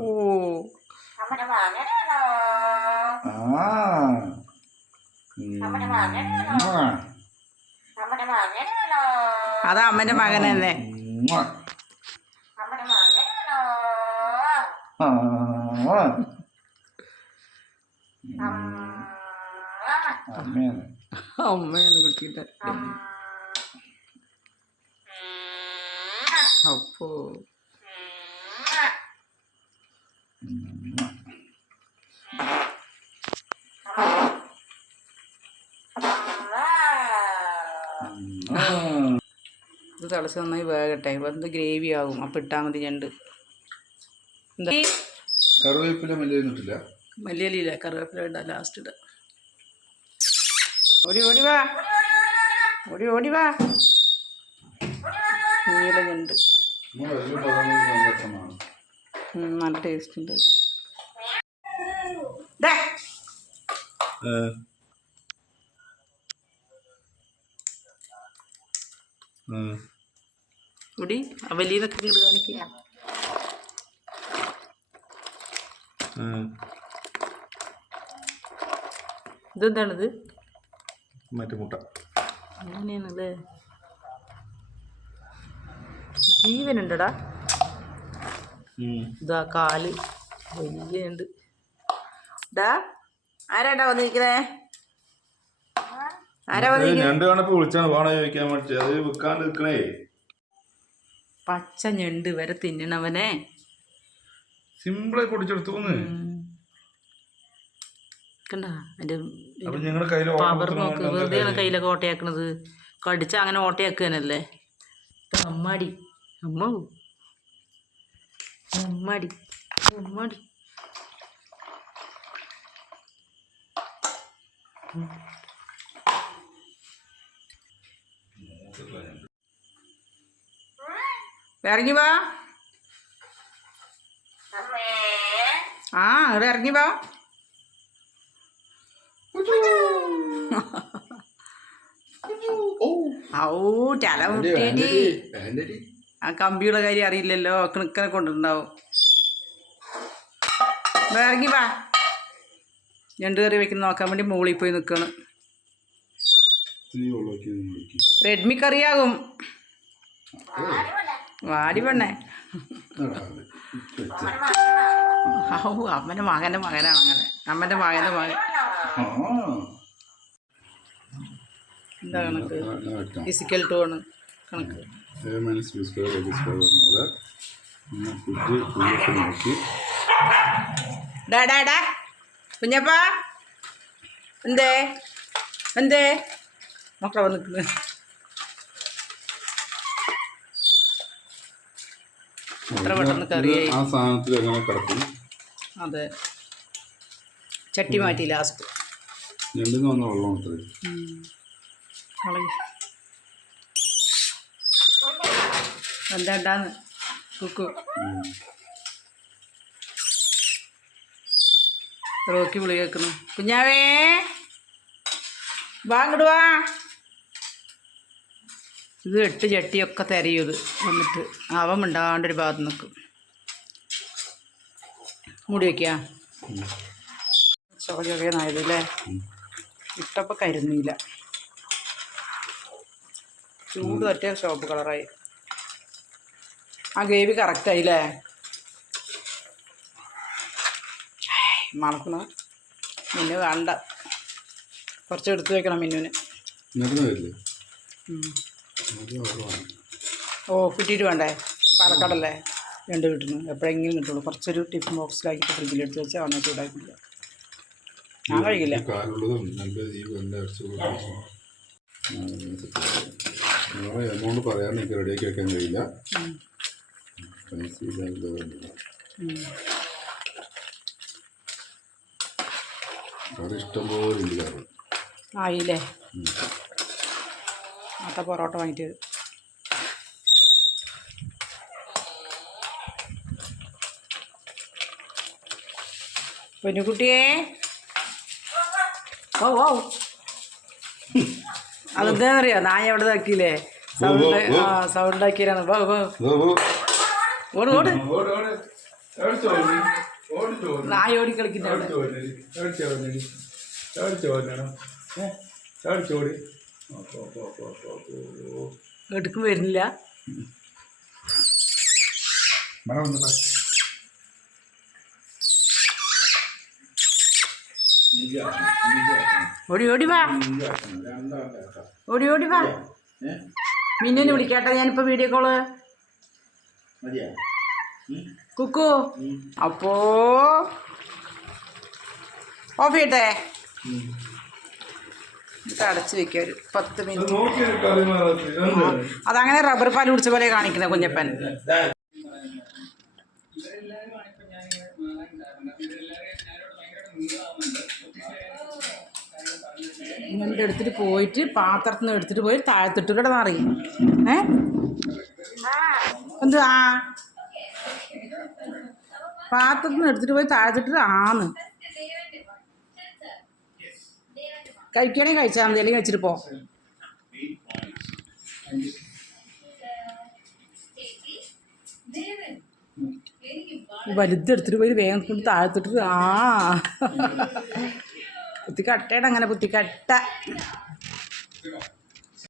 ഓ അതാ അമ്മന്റെ മകൻ തന്നെ അമ്മയാണ് കുട്ടിയുടെ അപ്പോ ഇത് തിളച്ച് നന്നായി വേകട്ടെ. വെന്ത് ഗ്രേവി ആകും അപ്പം ഇട്ടാ മതി ഞണ്ട്. എന്താ? കറിവേപ്പില മല്ലിയിട്ടില്ല മല്ലിയല്ലേ കറിവേപ്പില ഇടാം ലാസ്റ്റ് ഇടാം. ഓടി ഓടി വാ. ഓടി ഓടി വാ. നീല ഞണ്ട് ഉം, നല്ല ടേസ്റ്റ് ഉണ്ട്. ദേ, ഓടി അവലിന്നൊക്കെ ഇങ്ങോട്ട് കാണിക്കുക ഇതെന്താണിത്? മറ്റേ മുട്ട. അങ്ങനെയാണല്ലേ? ജീവനുണ്ടടാ. ഇതാ കാൽ വലിയുണ്ട്. ഡാ ആരാണ്ടാ വന്നിരിക്കുന്നേ? പച്ച ഞണ്ട് വരെ തിന്നണവനെ. സിമ്പിളായി കുടിച്ചെടുത്തു പവർ നോക്ക്. വെറുതെയാണ് കയ്യിലൊക്കെ ഓട്ടയാക്കണത്. കടിച്ച അങ്ങനെ ഓട്ടയാക്കുകയാണല്ലേ അമ്മാടി. അമ്മ. ഉമ്മടി ഉമ്മടി. ഇറങ്ങി വാ. ആ ഇവിടെ ഇറങ്ങി വാ. ഔ ചല മുട്ടേടി. ആ കമ്പിയുള്ള കാര്യം അറിയില്ലല്ലോ. കിണക്കനെ കൊണ്ടുണ്ടാവും ഇറങ്ങി വാ. ഞണ്ട് കറി വെക്കുന്ന നോക്കാൻ വേണ്ടി മുകളിൽ പോയി നിൽക്കുകയാണ് റെഡ്മി കറിയാകും. വാടി പെണ്ണേ. ഔ അമ്മന്റെ മകന്റെ മകനാണ് അങ്ങനെ. അമ്മന്റെ മകന്റെ മകൻ. എന്താ കണക്ക്? ഫിസിക്കൽ ടോണ് കണക്ക്. നോക്കി. ഡാ ഡാ ഡാ. കുഞ്ഞപ്പ എന്തേ? എന്തേ? മക്കളെ വന്ന് നിൽക്കുന്നത് എത്ര പെട്ടെന്ന് കറിയായി ആ സാധനത്തിൽ എങ്ങനെ കിടക്കും? അതെ. ചട്ടി മാറ്റി ലാസ്റ്റ് വന്ന വെള്ളം എടുത്തത് എന്താണ്ടാന്ന് കുക്കു റോക്കി വിളി കേൾക്കുന്നു. കുഞ്ഞാവേ. വാ ഇങ്ങോട്ട് വാ. ഇത് എട്ട് ചട്ടിയൊക്കെ തിരയും ഇത് വന്നിട്ട്. അവൻ മിണ്ടാണ്ടൊരു ഭാഗത്ത് നിൽക്കും. മൂടി വയ്ക്കുക ചോകനായത് അല്ലേ? ഇട്ടപ്പോൾ കരുന്നില്ല ചൂട് തട്ടിയ ഷോപ്പ് കളറായി. ആ ഗ്രേവി കറക്റ്റായില്ലേ മണക്കണ? മിന്നു വേണ്ട. കുറച്ച് എടുത്തു വെക്കണം മിന്നുവിന്. ഓ കിട്ടിയിട്ട് വേണ്ടേ? പാലക്കാടല്ലേ? രണ്ട് കിട്ടുന്നു എപ്പോഴെങ്കിലും കിട്ടുള്ളൂ. കുറച്ചൊരു ടിഫിൻ ബോക്സിലാക്കിയിട്ട് ഫ്രിഡ്ജിലെടുത്ത് വെച്ചാൽ വന്നാൽ ചൂടാക്കില്ല. ഞാൻ കഴിക്കില്ല. എമൗണ്ട് പറയാൻ എനിക്ക് റെഡിയാക്കി വെക്കാൻ കഴിയില്ല. ഉം. പൈസ ഇല്ലാതെ ഉം. കറി ഇഷ്ടം പോലെ ഇല്ല കറി ആയില്ലേ? അത്ത പൊറോട്ട വാങ്ങിയിട്ട് പൊന്നുകുട്ടിയെ? ഓ ഓ. അതെന്താ അറിയോ നായ എവിടെ ഇതാക്കിയില്ലേ? സൗണ്ട് ആ സൗണ്ട് ആക്കിയാണ്. ഓട് ഓട്. നായ ഓടി കളിക്കുന്ന എടുക്കും വരുന്നില്ല. ഓടി ഓടി വാ. ഓടി ഓടി വാ. മിന്നിനെ വിളിക്കാട്ടെ ഞാനിപ്പോ വീഡിയോ കോൾ കുക്കു. അപ്പോ? ഓഫ് ചെയ്യട്ടെ? അടച്ചു വെക്കുക ഒരു പത്ത് മിനിറ്റ്. അതങ്ങനെ റബ്ബർ പാൽ കുടിച്ച പോലെ കാണിക്കുന്ന കുഞ്ഞപ്പൻ. ഇങ്ങോട്ട് എടുത്തിട്ട് പോയിട്ട് പാത്രത്തിൽ നിന്ന് എടുത്തിട്ട് പോയി താഴത്തിട്ട് കിടന്നറിയും മാറി. ഏ? എന്ത് ആ പാത്രത്തിൽ എടുത്തിട്ട് പോയി താഴ്ത്തിട്ട് ആന്ന്. കഴിക്കണേ കഴിച്ചാൽ മതി അല്ലെങ്കിൽ വെച്ചിട്ട് പോ. വലുതെടുത്തിട്ട് പോയി വേഗം കൊണ്ട് താഴ്ത്തിട്ട് ആ. കുത്തി അങ്ങനെ കുത്തി കട്ട